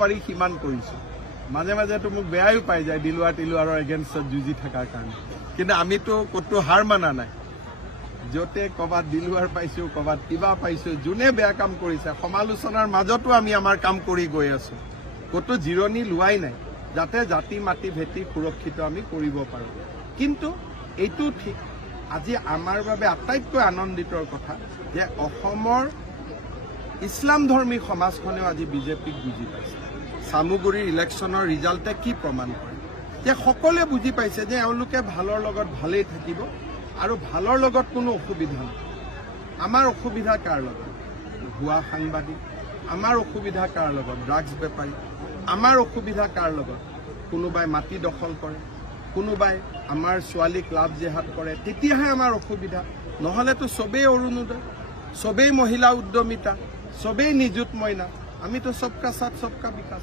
পাৰি সিমান কৰিছোঁ। মাজে মাজেতো মোক বেয়াও পাই যায় দিলুৱাৰ টিলুৱাৰৰ এগেইনষ্টত যুঁজি থকাৰ কাৰণে, কিন্তু আমিতো ক'তো হাৰ মানা নাই। য'তে ক'ৰবাত দিলুৱাৰ পাইছোঁ, ক'ৰবাত কিবা পাইছোঁ, যোনে বেয়া কাম কৰিছে সমালোচনাৰ মাজতো আমি আমাৰ কাম কৰি গৈ আছোঁ। ক'তো জিৰণি লোৱাই নাই, যাতে জাতি মাটি ভেটি সুৰক্ষিত আমি কৰিব পাৰোঁ। কিন্তু এইটো ঠিক, আজি আমাৰ বাবে আটাইতকৈ আনন্দিতৰ কথা যে অসমৰ ইছলাম ধৰ্মী সমাজখনেও আজি বিজেপিক বুজি পাইছে। চামুগুৰিৰ ইলেকশ্যনৰ ৰিজাল্টে কি প্ৰমাণ কৰে যে সকলোৱে বুজি পাইছে যে এওঁলোকে ভালৰ লগত ভালেই থাকিব আৰু ভালৰ লগত কোনো অসুবিধা নাই। আমাৰ অসুবিধা কাৰ লগত? ভুৱা সাংবাদিক। আমাৰ অসুবিধা কাৰ লগত? ড্ৰাগছ বেপাৰী। আমাৰ অসুবিধা কাৰ লগত? কোনোবাই মাটি দখল কৰে, কোনোবাই আমাৰ ছোৱালীক লাভ জেহাদ কৰে, তেতিয়াহে আমাৰ অসুবিধা। নহ'লেতো চবেই অৰুণোদয়, চবেই মহিলা উদ্যমিতা, চবেই নিযুত মইনা। আমিতো সবকা সাথ সবকা বিকাশ।